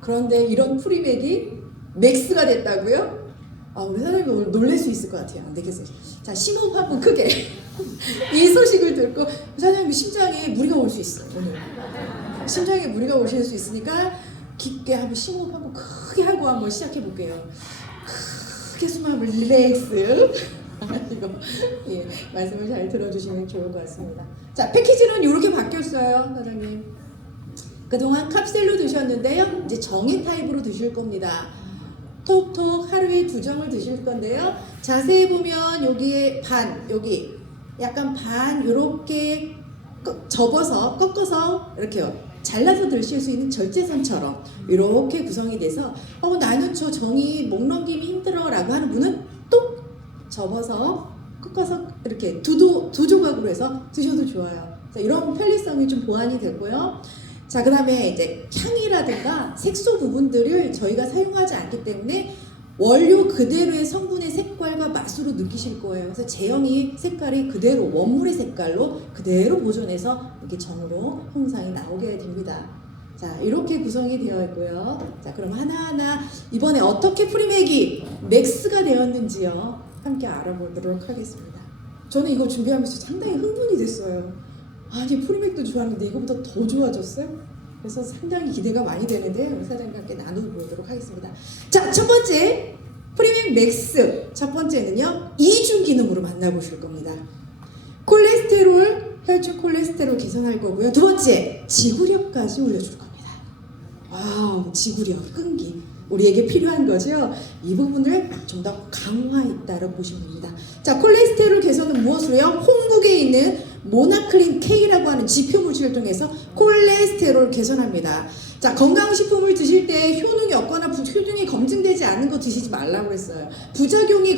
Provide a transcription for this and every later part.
그런데 이런 프리맥이 맥스가 됐다고요? 우리 사장님 오늘 놀랄 수 있을 것 같아요. 안 되겠어요. 자, 심호흡 한번 크게. 이 소식을 듣고 사장님 심장에 무리가 올 수 있어요. 오늘 심장에 무리가 오실 수 있으니까 깊게 한번 심호흡 한번 크게 하고 한번 시작해 볼게요. 크게 숨 한번 릴렉스. 이거 예, 말씀을 잘 들어주시면 좋을 것 같습니다. 자, 패키지는 이렇게 바뀌었어요, 사장님. 그동안 캅셀로 드셨는데요, 이제 정액 타입으로 드실 겁니다. 톡톡 하루에 2정을 드실 건데요. 자세히 보면 여기에 반, 여기 약간 반 이렇게 접어서 꺾어서 이렇게 잘라서 드실 수 있는 절제선처럼 이렇게 구성이 돼서 나는 저 정이 목 넘김이 힘들어 라고 하는 분은 똑 접어서 꺾어서 이렇게 두 조각으로 해서 드셔도 좋아요. 이런 편리성이 좀 보완이 되고요. 자, 그 다음에 이제 향이라든가 색소 부분들을 저희가 사용하지 않기 때문에 원료 그대로의 성분의 색깔과 맛으로 느끼실 거예요. 그래서 제형이 색깔이 그대로 원물의 색깔로 그대로 보존해서 이렇게 정으로 홍상이 나오게 됩니다. 자, 이렇게 구성이 되어 있고요. 자, 그럼 하나하나 이번에 어떻게 프리맥이 맥스가 되었는지요, 함께 알아보도록 하겠습니다. 저는 이거 준비하면서 상당히 흥분이 됐어요. 아니, 프리맥도 좋았는데 이거보다 더 좋아졌어요? 그래서 상당히 기대가 많이 되는데 우리 사장님과 함께 나눠보도록 하겠습니다. 자, 첫 번째 프리맥 맥스, 첫 번째는요, 이중 기능으로 만나보실 겁니다. 콜레스테롤, 혈중 콜레스테롤 개선할 거고요. 두 번째, 지구력까지 올려줄 겁니다. 와우, 지구력, 끈기, 우리에게 필요한 거죠. 이 부분을 좀 더 강화했다고 보시면 됩니다. 자, 콜레스테롤 개선은 무엇으로요? 홍국에 있는 모나클린 K라고 하는 지표 물질을 통해서 콜레스테롤을 개선합니다. 자, 건강식품을 드실 때 효능이 없거나 효능이 검증되지 않은 거 드시지 말라고 했어요. 부작용이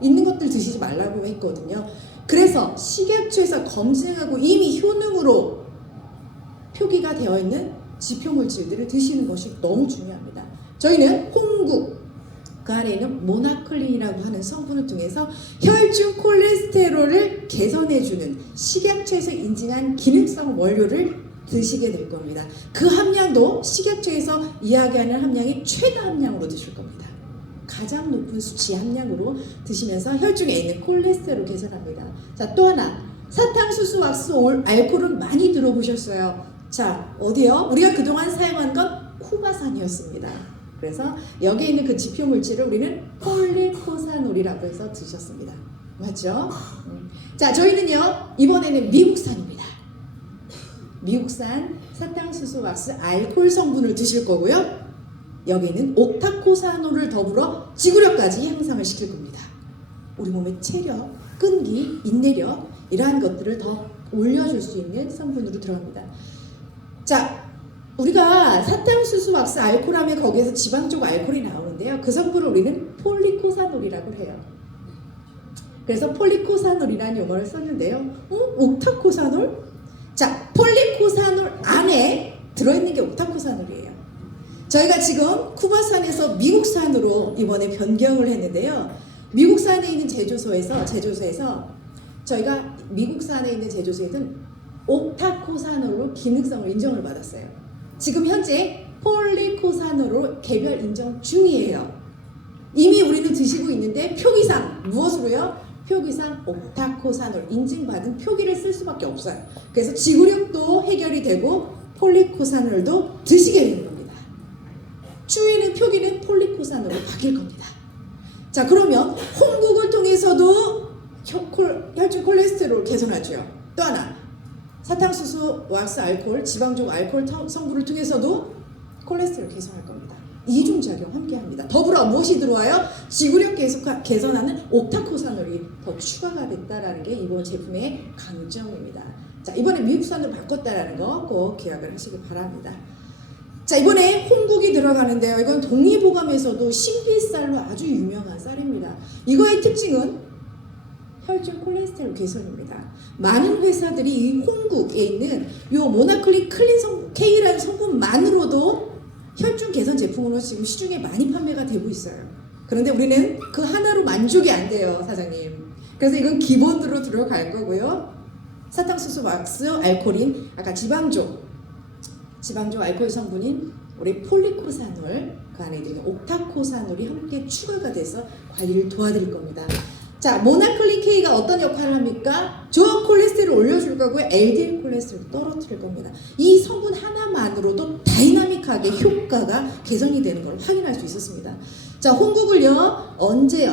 있는 것들 드시지 말라고 했거든요. 그래서 식약처에서 검증하고 이미 효능으로 표기가 되어 있는 지표 물질들을 드시는 것이 너무 중요합니다. 저희는 홍국, 그 안에 있는 모나클린이라고 하는 성분을 통해서 혈중 콜레스테롤을 개선해주는 식약처에서 인증한 기능성 원료를 드시게 될 겁니다. 그 함량도 식약처에서 이야기하는 함량이 최다 함량으로 드실 겁니다. 가장 높은 수치 함량으로 드시면서 혈중에 있는 콜레스테롤을 개선합니다. 자, 또 하나, 사탕수수 왁스 알코올은 많이 들어보셨어요. 자, 어디요? 우리가 그동안 사용한 건 쿠바산이었습니다. 그래서 여기에 있는 그 지표 물질을 우리는 폴리코사놀이라고 해서 드셨습니다. 맞죠? 자, 저희는요, 이번에는 미국산입니다. 미국산 사탕수수 왁스 알코올 성분을 드실 거고요. 여기는 옥타코사놀을 더불어 지구력까지 향상을 시킬 겁니다. 우리 몸의 체력, 끈기, 인내력 이러한 것들을 더 올려줄 수 있는 성분으로 들어갑니다. 자, 우리가 사탕수수 왁스 알코올 하면 거기에서 지방적 알코올이 나오는데요. 그 성분을 우리는 폴리코사놀이라고 해요. 그래서 폴리코사놀이라는 용어를 썼는데요. 옥타코사놀? 자, 폴리코사놀 안에 들어있는 게 옥타코사놀이에요. 저희가 지금 쿠바산에서 미국산으로 이번에 변경을 했는데요. 미국산에 있는 제조소에서 저희가 미국산에 있는 제조소에는 옥타코사놀로 기능성을 인정을 받았어요. 지금 현재 폴리코사놀로 개별 인정 중이에요. 이미 우리는 드시고 있는데 표기상 무엇으로요? 표기상 옥타코사놀 인증받은 표기를 쓸 수밖에 없어요. 그래서 지구력도 해결이 되고 폴리코사놀도 드시게 되는 겁니다. 추위는 표기는 폴리코사놀로 바뀔 겁니다. 자, 그러면 홍국을 통해서도 혈중 콜레스테롤 개선하죠. 또 하나, 사탕수수 왁스 알코올, 지방적 알코올 성분을 통해서도 콜레스테롤 개선할 겁니다. 이중작용 함께합니다. 더불어 무엇이 들어와요? 지구력 개선하는 옥타코사놀이 더 추가가 됐다라는 게 이번 제품의 강점입니다. 자, 이번에 미국산으로 바꿨다라는 거 꼭 기억을 하시기 바랍니다. 자, 이번에 홍국이 들어가는데요. 이건 동의보감에서도 신비쌀로 아주 유명한 쌀입니다. 이거의 특징은 혈중 콜레스테롤 개선입니다. 많은 회사들이 이 홍국에 있는 이 모나클린 K라는 성분만으로도 혈중 개선 제품으로 지금 시중에 많이 판매가 되고 있어요. 그런데 우리는 그 하나로 만족이 안 돼요, 사장님. 그래서 이건 기본으로 들어갈 거고요. 사탕수수 왁스 알코올인 아까 지방족 알코올 성분인 우리 폴리코사놀, 그 안에 들어있는 옥타코사놀이 함께 추가가 돼서 관리를 도와드릴 겁니다. 자, 모나클린 K가 어떤 역할을 합니까? 좋은 콜레스테롤을 올려줄 거고요. LDL 콜레스테롤을 떨어뜨릴 겁니다. 이 성분 하나만으로도 다이나믹하게 효과가 개선이 되는 걸 확인할 수 있었습니다. 자, 홍국을요, 언제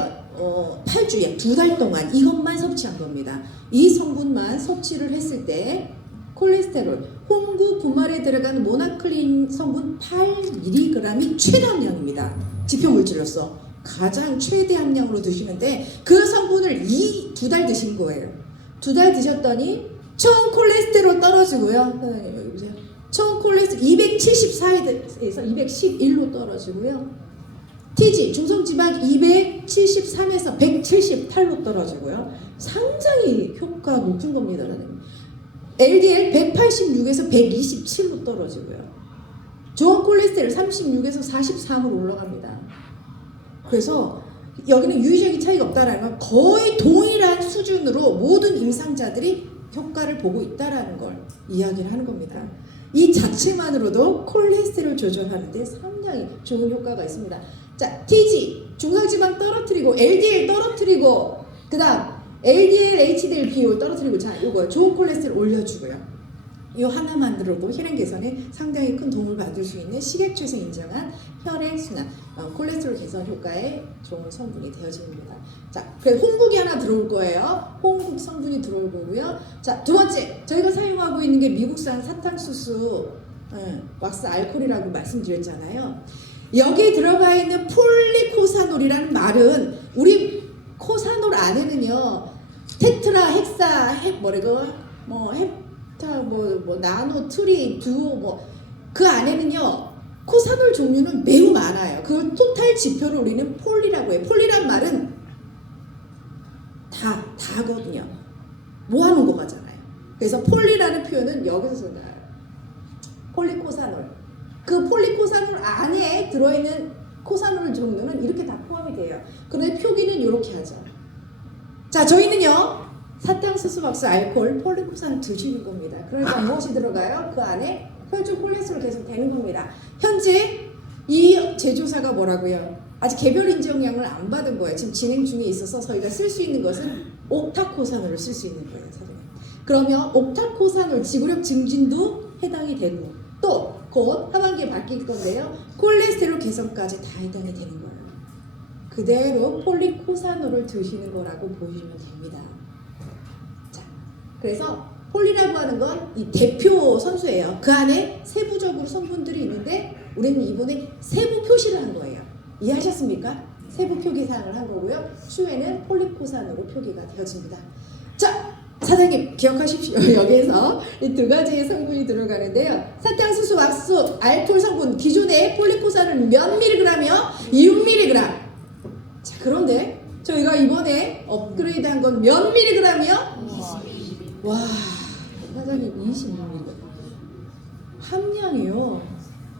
8주에 2달 동안 이것만 섭취한 겁니다. 이 성분만 섭취를 했을 때 콜레스테롤, 홍구 분말에 들어가는 모나클린 성분 8mg이 최대 함량입니다. 지표 물질로서 가장 최대 함량으로 드시는데 그 성분을 2달 드신 거예요. 2달 드셨더니 총 콜레스테롤 떨어지고요. 여기 보세요. 총 콜레스테롤 274에서 211로 떨어지고요. TG 중성지방 273에서 178로 떨어지고요. 상당히 효과 높은 겁니다. LDL 186에서 127로 떨어지고요. 좋은 콜레스테롤 36에서 43으로 올라갑니다. 그래서 여기는 유의적인 차이가 없다라는 건 거의 동일한 수준으로 모든 임상자들이 효과를 보고 있다라는 걸 이야기를 하는 겁니다. 이 자체만으로도 콜레스테롤 조절하는 데 상당히 좋은 효과가 있습니다. 자, TG 중성지방 떨어뜨리고 LDL 떨어뜨리고 그 다음 LDL, HDL 비율 떨어뜨리고 자, 이거 좋은 콜레스테롤 올려주고요. 이 하나만으로도 혈행 개선에 상당히 큰 도움을 받을 수 있는 식약처에서 인정한 혈액순환, 콜레스테롤 개선 효과에 좋은 성분이 되어집니다. 자, 그래 홍국이 하나 들어올 거예요. 홍국 성분이 들어올 거고요. 자, 두 번째, 저희가 사용하고 있는 게 미국산 사탕수수 왁스 알코올이라고 말씀드렸잖아요. 여기에 들어가 있는 폴리코사놀이라는 말은 우리 코사놀 안에는요 테트라, 헥사, 나노, 트리, 두오 그 안에는요 코사놀 종류는 매우 많아요. 그 토탈 지표를 우리는 폴리라고 해요. 폴리란 말은 다거든요. 모아놓은 거 같잖아요. 그래서 폴리라는 표현은 여기서 나와요. 폴리코사놀. 그 폴리코사놀 안에 들어있는 코사놀 종류는 이렇게 다 포함이 돼요. 그런데 표기는 이렇게 하죠. 자, 저희는요 사탕수수 왁스 알코올 폴리코사놀 드시는 겁니다. 그러니까 무엇이 들어가요? 그 안에 혈중 콜레스테롤 계속 되는 겁니다. 현재 이 제조사가 뭐라고요? 아직 개별 인정량을 안 받은 거예요. 지금 진행 중에 있어서 저희가 쓸 수 있는 것은 옥타코사놀을 쓸 수 있는 거예요, 선생님. 그러면 옥타코사놀 지구력 증진도 해당이 되고 또 곧 하반기에 바뀔 건데요. 콜레스테롤 개선까지 다 해당이 되는 거예요. 그대로 폴리코사놀을 드시는 거라고 보시면 됩니다. 자, 그래서 폴리라고 하는 건 이 대표 선수예요. 그 안에 세부적으로 성분들이 있는데 우리는 이번에 세부 표시를 한 거예요. 이해하셨습니까? 세부 표기사항을 한 거고요. 추후에는 폴리코사놀로 표기가 되어집니다. 자, 사장님 기억하십시오. 여기에서 이 두 가지의 성분이 들어가는데요. 사탕수수 왁스 알코올 성분 기존의 폴리코사놀 몇 미리그램이요? 6mg. 자, 그런데 저희가 이번에 업그레이드한 건 몇 미리그램이요? 와, 사장님 20mg. 함량이요.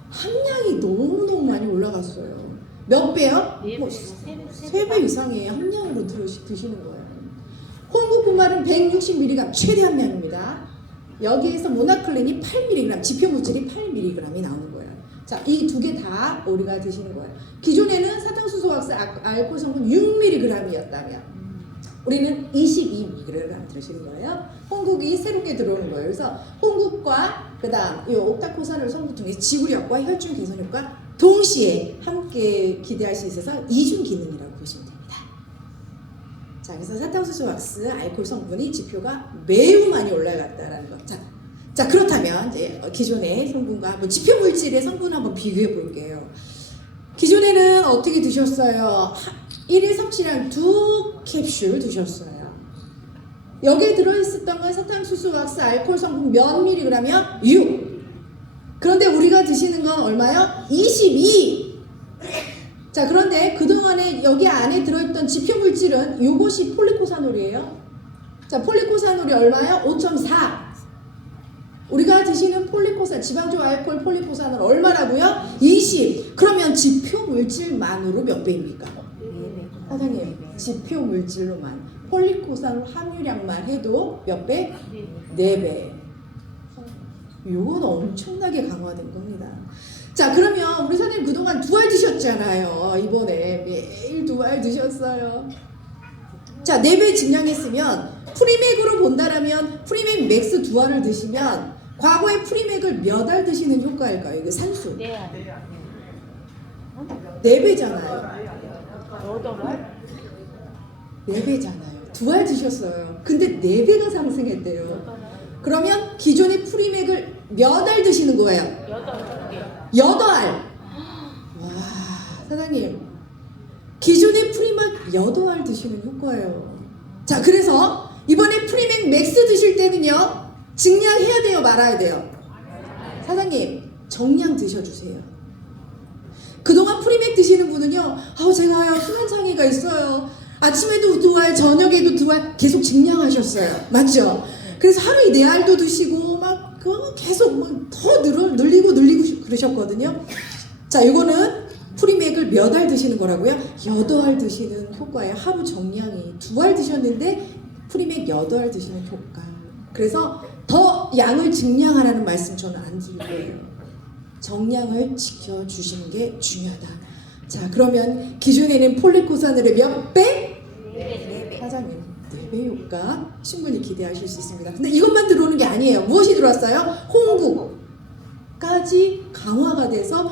함량이 너무너무 많이 올라갔어요. 몇 배요? 3배 이상의 함량으로 드시는 거예요. 홍국 분말은 160mg 최대 함량입니다. 여기에서 모나클린이 8mg, 지표 물질이 8mg이 나오는 거예요. 자, 이 두 개 다 우리가 드시는 거예요. 기존에는 사탕수수 왁스 알코올 성분 6mg이었다면 우리는 22mg 드시는 거예요. 홍국이 새롭게 들어오는 거예요. 그래서 홍국과 그다음 이 옥타코사놀 성분 중에 지구력과 혈중 개선 효과 동시에 함께 기대할 수 있어서 이중 기능이라고 보시면 됩니다. 자, 그래서 사탕수수 왁스 알코올 성분이 지표가 매우 많이 올라갔다라는 거. 자, 그렇다면 이제 기존의 성분과 한번 지표 물질의 성분을 한번 비교해 볼게요. 기존에는 어떻게 드셨어요? 1일 섭취량 2캡슐 드셨어요. 여기에 들어있었던 건 사탕수수 왁스 알코올 성분 몇 미리그램이요? 6. 그런데 우리가 드시는 건 얼마요? 22. 자, 그런데 그동안에 여기 안에 들어있던 지표 물질은 이것이 폴리코사놀이에요. 자, 폴리코사놀이 얼마요? 5.4. 우리가 드시는 지방조 알코올 폴리코사놀 얼마라고요? 20. 그러면 지표 물질만으로 몇 배입니까? 사장님, 지표 물질로만 폴리코사놀 함유량만 해도 몇 배? 4배. 이건 엄청나게 강화된 겁니다. 자, 그러면 우리 선생님 그동안 2알 드셨잖아요. 이번에 매일 2알 드셨어요. 자, 4배 증량했으면 프리맥으로 본다라면 프리맥 맥스 2알을 드시면 과거에 프리맥을 몇 알 드시는 효과일까요? 이거 산수. 네. 4배잖아요. 여덟? 4배잖아요. 2알 드셨어요. 근데 4배가 상승했대요. 그러면 기존의 프리맥을 몇 알 드시는 거예요? 8개. 8알. 와, 사장님. 기존의 프리맥 8알 드시는 효과예요. 자, 그래서 이번에 프리맥 맥스 드실 때는요. 증량해야 돼요, 말아야 돼요? 사장님, 정량 드셔주세요. 그동안 프리맥 드시는 분은요. 제가요, 수면장애가 있어요. 아침에도 2알, 저녁에도 2알 계속 증량하셨어요. 맞죠? 그래서 하루에 4알도 드시고 막 계속 더 늘리고 그러셨거든요. 자, 이거는 프리맥을 몇 알 드시는 거라고요? 8알 드시는 효과예요. 하루 정량이 2알 드셨는데 프리맥 8알 드시는 효과. 그래서 더 양을 증량하라는 말씀 저는 안 드릴 거예요. 정량을 지켜주시는 게 중요하다. 자, 그러면 기존에는 폴리코사놀의 몇 배? 4배. 사장님, 4배 효과 충분히 기대하실 수 있습니다. 근데 이것만 들어오는 게 아니에요. 무엇이 들어왔어요? 홍구까지 강화가 돼서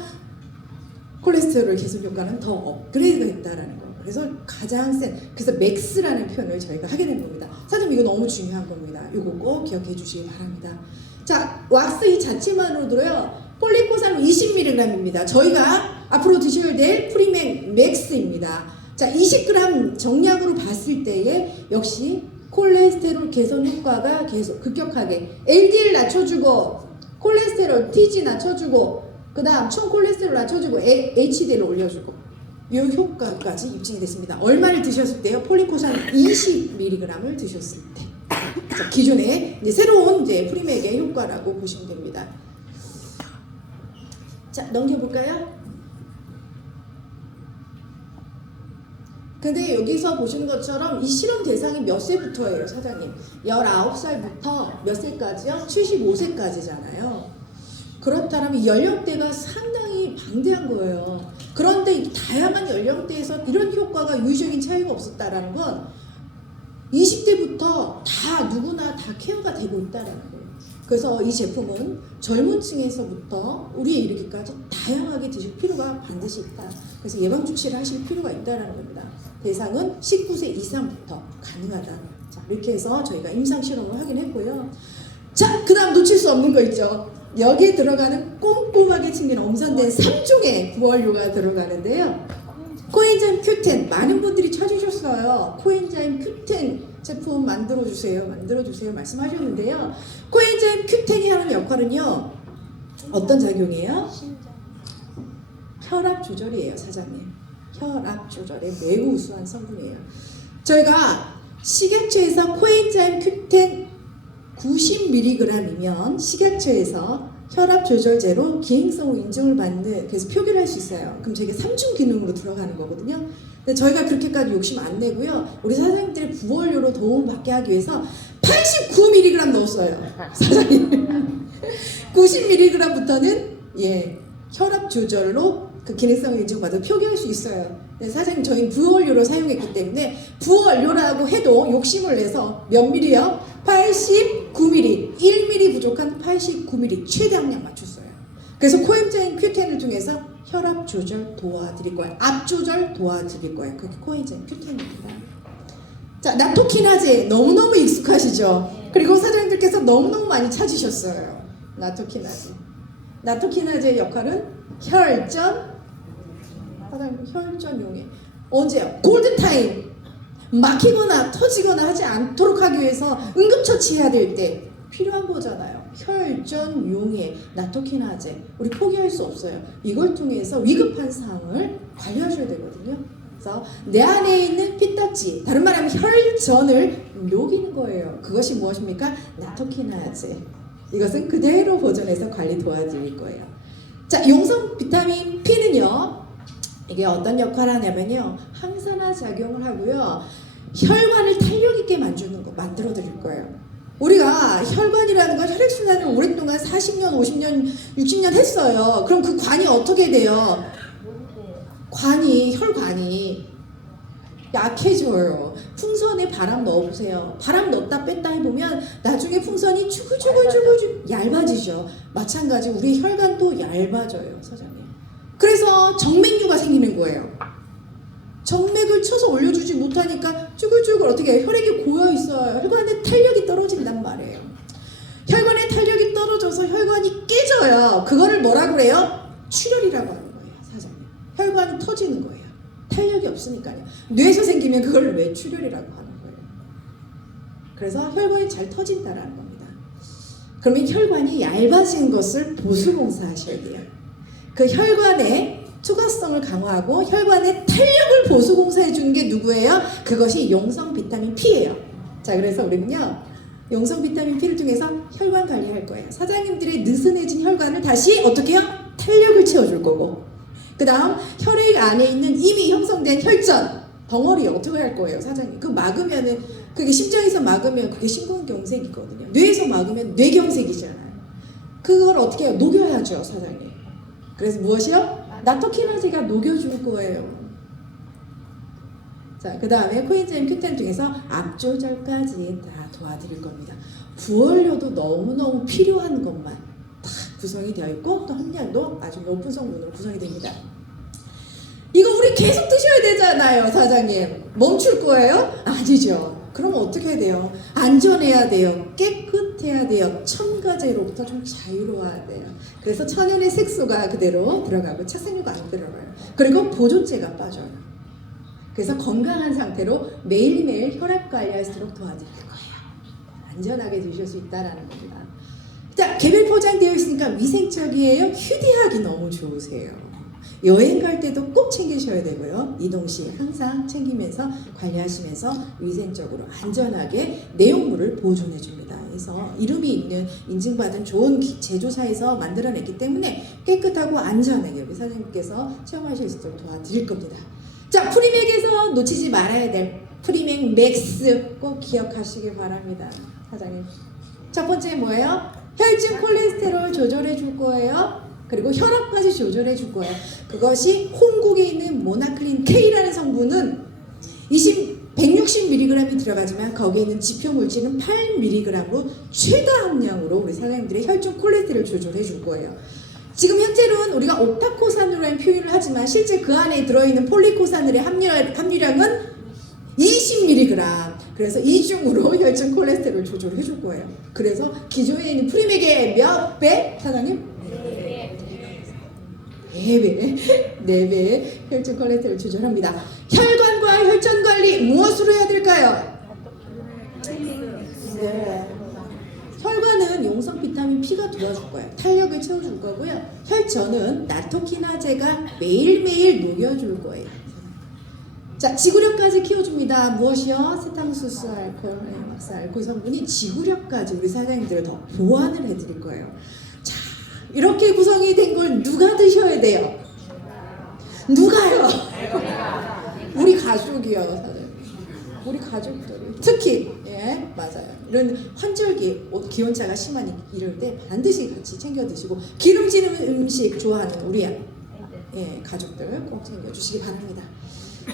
콜레스테롤 개선 효과는 더 업그레이드가 됐다라는 거예요. 그래서 가장 그래서 맥스라는 표현을 저희가 하게 된 겁니다. 사장님, 이거 너무 중요한 겁니다. 이거 꼭 기억해 주시기 바랍니다. 자, 왁스 이 자체만으로도요. 폴리코사놀 20mg입니다. 저희가 앞으로 드셔야 될 프리맥 맥스입니다. 자, 20g 정량으로 봤을 때에 역시 콜레스테롤 개선 효과가 계속 급격하게 LDL 낮춰주고 콜레스테롤 TG 낮춰주고 그 다음 총 콜레스테롤 낮춰주고 HDL 올려주고 이 효과까지 입증이 됐습니다. 얼마를 드셨을 때요? 폴리코사놀 20mg을 드셨을 때. 자, 기존에 이제 새로운 이제 프리맥의 효과라고 보시면 됩니다. 자, 넘겨볼까요? 근데 여기서 보시는 것처럼 이 실험 대상이 몇 세부터예요, 사장님? 19살부터 몇 세까지요? 75세까지잖아요. 그렇다면 연령대가 상당히 방대한 거예요. 그런데 다양한 연령대에서 이런 효과가 유의적인 차이가 없었다라는 건 20대부터 다 누구나 다 케어가 되고 있다는 거예요. 그래서 이 제품은 젊은 층에서부터 우리에 이르기까지 다양하게 드실 필요가 반드시 있다. 그래서 예방 주치를 하실 필요가 있다는 겁니다. 대상은 19세 이상부터 가능하다. 자, 이렇게 해서 저희가 임상 실험을 하긴 했고요. 자, 그 다음 놓칠 수 없는 거 있죠. 여기에 들어가는 꼼꼼하게 챙긴 엄선된 3종의 부원료가 들어가는데요. 코엔자임 Q10 많은 분들이 찾으셨어요. 코엔자임 Q10 제품 만들어주세요 말씀하셨는데요. 코엔자임 Q10이 하는 역할은요, 어떤 작용이에요? 혈압 조절이에요, 사장님. 혈압 조절에 매우 우수한 성분이에요. 저희가 식약처에서 코엔자임 Q10 90mg이면 식약처에서 혈압 조절제로 기행성 인증을 받는, 그래서 표기를 할 수 있어요. 그럼 저게 3중 기능으로 들어가는 거거든요. 근데 저희가 그렇게까지 욕심 안 내고요. 우리 사장님들의 부원료로 도움받게 하기 위해서 89mg 넣었어요. 사장님. 90mg부터는 혈압 조절로 그 기능성 인증받아 표기할 수 있어요. 근데 사장님, 저희는 부원료로 사용했기 때문에 부원료라고 해도 욕심을 내서 몇 밀리요? 89mm, 1mm 부족한 89mm 최대 함량 맞췄어요. 그래서 코엔자임 Q10을 통해서 혈압 조절 도와드릴 거예요. 압 조절 도와드릴 거예요. 그게 코엔자임 Q10입니다. 자, 나토키나제 너무너무 익숙하시죠? 그리고 사장님들께서 너무너무 많이 찾으셨어요. 나토키나제. 나토키나제의 역할은 혈전, 사장님 혈전용에 언제요? 골드타임. 막히거나 터지거나 하지 않도록 하기 위해서 응급처치해야 될 때 필요한 거잖아요. 혈전용의 나토키나제. 우리 포기할 수 없어요. 이걸 통해서 위급한 상황을 관리하셔야 되거든요. 그래서 내 안에 있는 피딱지, 다른 말하면 혈전을 녹이는 거예요. 그것이 무엇입니까? 나토키나제. 이것은 그대로 보존해서 관리 도와드릴 거예요. 자, 용성 비타민 P는요, 이게 어떤 역할을 하냐면요, 항산화 작용을 하고요, 혈관을 탄력 있게 만들어 드릴 거예요. 우리가 혈관이라는 건 혈액순환을 오랫동안 40년, 50년, 60년 했어요. 그럼 그 관이 어떻게 돼요? 혈관이 약해져요. 풍선에 바람 넣어보세요. 바람 넣었다 뺐다 해보면 나중에 풍선이 쭈글쭈글 얇아지죠. 마찬가지 우리 혈관도 얇아져요, 사장님. 그래서 정맥류가 생기는 거예요. 정맥을 쳐서 올려주지 못하니까 쭈글쭈글 어떻게 해요? 혈액이 고여있어요. 혈관에 탄력이 떨어진단 말이에요. 혈관에 탄력이 떨어져서 혈관이 깨져요. 그거를 뭐라 그래요? 출혈이라고 하는 거예요, 사장님. 혈관이 터지는 거예요. 탄력이 없으니까요. 뇌에서 생기면 그걸 왜 출혈이라고 하는 거예요. 그래서 혈관이 잘 터진다라는 겁니다. 그러면 혈관이 얇아진 것을 보수공사하셔야 돼요. 그 혈관의 투과성을 강화하고 혈관의 탄력을 보수공사해 주는 게 누구예요? 그것이 용성 비타민 P예요. 자, 그래서 우리는요 용성 비타민 P를 통해서 혈관 관리할 거예요. 사장님들의 느슨해진 혈관을 다시 어떻게 해요? 탄력을 채워줄 거고, 그 다음 혈액 안에 있는 이미 형성된 혈전 덩어리 어떻게 할 거예요, 사장님? 그 막으면은, 그게 심장에서 막으면 그게 심근경색이거든요. 뇌에서 막으면 뇌경색이잖아요. 그걸 어떻게 해요? 녹여야죠, 사장님. 그래서 무엇이요? 나토키나제가 녹여줄 거예요. 자, 그 다음에 코엔자임 Q10 중에서 압 조절까지 다 도와드릴 겁니다. 부원료도 너무너무 필요한 것만 다 구성이 되어 있고, 또 함량도 아주 높은 성분으로 구성이 됩니다. 이거 우리 계속 드셔야 되잖아요, 사장님. 멈출 거예요? 아니죠. 그럼 어떻게 해야 돼요? 안전해야 돼요. 깨끗해야 돼요. 첨가제로부터 좀 자유로워야 돼요. 그래서 천연의 색소가 그대로 들어가고 착색류가 안 들어가요. 그리고 보존제가 빠져요. 그래서 건강한 상태로 매일매일 혈압 관리할수록 도와드릴 거예요. 안전하게 드실 수 있다는 겁니다. 자, 개별 포장되어 있으니까 위생적이에요. 휴대하기 너무 좋으세요. 여행 갈 때도 꼭 챙기셔야 되고요. 이동 시 항상 챙기면서 관리하시면서 위생적으로 안전하게 내용물을 보존해 줍니다. 그래서 이름이 있는 인증받은 좋은 제조사에서 만들어냈기 때문에 깨끗하고 안전하게 우리 사장님께서 체험하실 수 있도록 도와드릴 겁니다. 자, 프리맥에서 놓치지 말아야 될 프리맥 맥스 꼭 기억하시기 바랍니다, 사장님. 첫 번째 뭐예요? 혈중 콜레스테롤 조절해 줄 거예요. 그리고 혈압까지 조절해 줄 거예요. 그것이 홍국에 있는 모나클린 K라는 성분은 160mg이 들어가지만 거기에 있는 지표 물질은 8mg로 최다 함량으로 우리 사장님들의 혈중 콜레스테롤 조절해 줄 거예요. 지금 현재는 우리가 옥타코사놀이라는 표현을 하지만 실제 그 안에 들어있는 폴리코사놀의 함유량은 20mg. 그래서 이중으로 혈중 콜레스테롤 조절해 줄 거예요. 그래서 기존에 있는 프리맥의 몇 배? 사장님? 4배 혈중 콜레스테롤 조절합니다. 혈관과 혈전 관리 무엇으로 해야 될까요? 네. 혈관은 용성 비타민 P가 도와줄 거예요. 탄력을 채워줄 거고요. 혈전은 나토키나제가 매일매일 녹여줄 거예요. 자, 지구력까지 키워줍니다. 무엇이요? 세탕수수 알코올, 막사 알코올 성분이 지구력까지 우리 사장님들을 더 보완을 해드릴 거예요. 자, 이렇게 구성이 된 걸 누가 드셔야 돼요? 누가요? 우리 가족이요, 사장님. 우리 가족들이 특히 맞아요. 이런 환절기 기온차가 심한 이럴 때 반드시 같이 챙겨 드시고, 기름진 음식 좋아하는 우리 가족들 꼭 챙겨 주시기 바랍니다.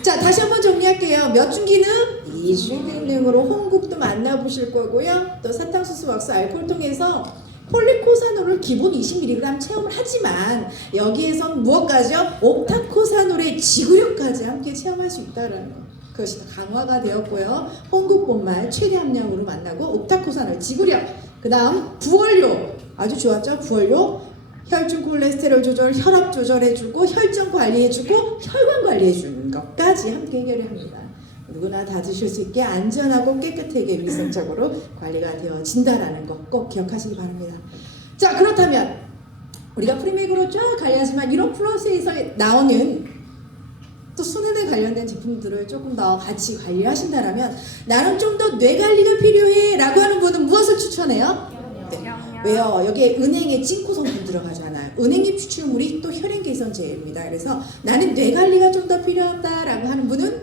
자, 다시 한번 정리할게요. 몇 중 기능? 2중 기능으로 홍국도 만나보실 거고요. 또 사탕수수, 왁스, 알코올 통해서 폴리코사놀을 기본 20mg 체험을 하지만 여기에선 무엇까지요? 옥타코사놀의 지구력까지 함께 체험할 수 있다는 거. 그것이 더 강화가 되었고요. 홍국본말 최대 함량으로 만나고 옥타코사놀 지구력. 그 다음 부원료 아주 좋았죠? 부원료 혈중 콜레스테롤 조절, 혈압 조절해주고 혈전 관리해주고 혈관 관리해주는 것까지 함께 해결합니다. 누구나 다 드실 수 있게 안전하고 깨끗하게 위생적으로 관리가 되어진다라는 거 꼭 기억하시기 바랍니다. 자, 그렇다면 우리가 프리맥으로 쫙 관리하지만 이런 플러스에서 나오는 또 순환에 관련된 제품들을 조금 더 같이 관리하신다면 나는 좀 더 뇌 관리가 필요해 라고 하는 분은 무엇을 추천해요? 네. 왜요? 여기에 은행에 찐코 성분 들어가잖아요. 은행잎 추출물이 또 혈행 개선 제입니다. 그래서 나는 뇌 관리가 좀 더 필요하다라고 하는 분은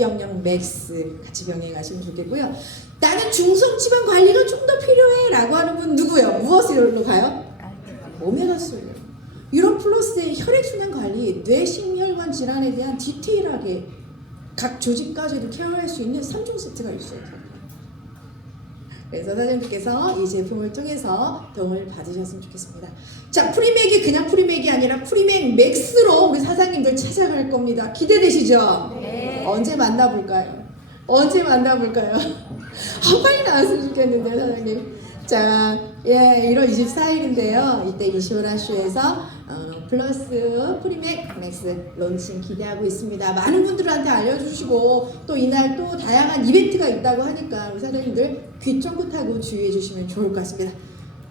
기억력 맥스 같이 병행하시면 좋겠고요. 나는 중성지방 관리가 좀 더 필요해 라고 하는 분 누구요? 무엇으로 가요? 오메가3. 유로 플러스의 혈액순환 관리, 뇌심혈관 질환에 대한 디테일하게 각 조직까지도 케어할 수 있는 3종 세트가 있어요. 그래서 사장님께서 이 제품을 통해서 도움을 받으셨으면 좋겠습니다. 자, 프리맥이 그냥 프리맥이 아니라 프리맥 맥스로 우리 사장님들 찾아갈 겁니다. 기대되시죠? 네. 언제 만나볼까요? 언제 만나볼까요? 빨리 나왔으면 좋겠는데 사장님. 자, 1월 24일인데요. 이때 이시오라쇼에서 플러스 프리맥 맥스 론칭 기대하고 있습니다. 많은 분들한테 알려주시고 또 이날 또 다양한 이벤트가 있다고 하니까 우리 사장님들 귀 쫑긋하고 주의해 주시면 좋을 것 같습니다.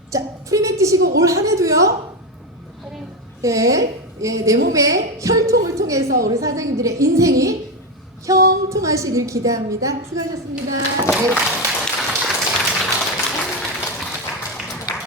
자, 프리맥 드시고 올 한 해도요. 내 몸의 혈통을 통해서 우리 사장님들의 인생이 형통하시길 기대합니다. 수고하셨습니다. 네.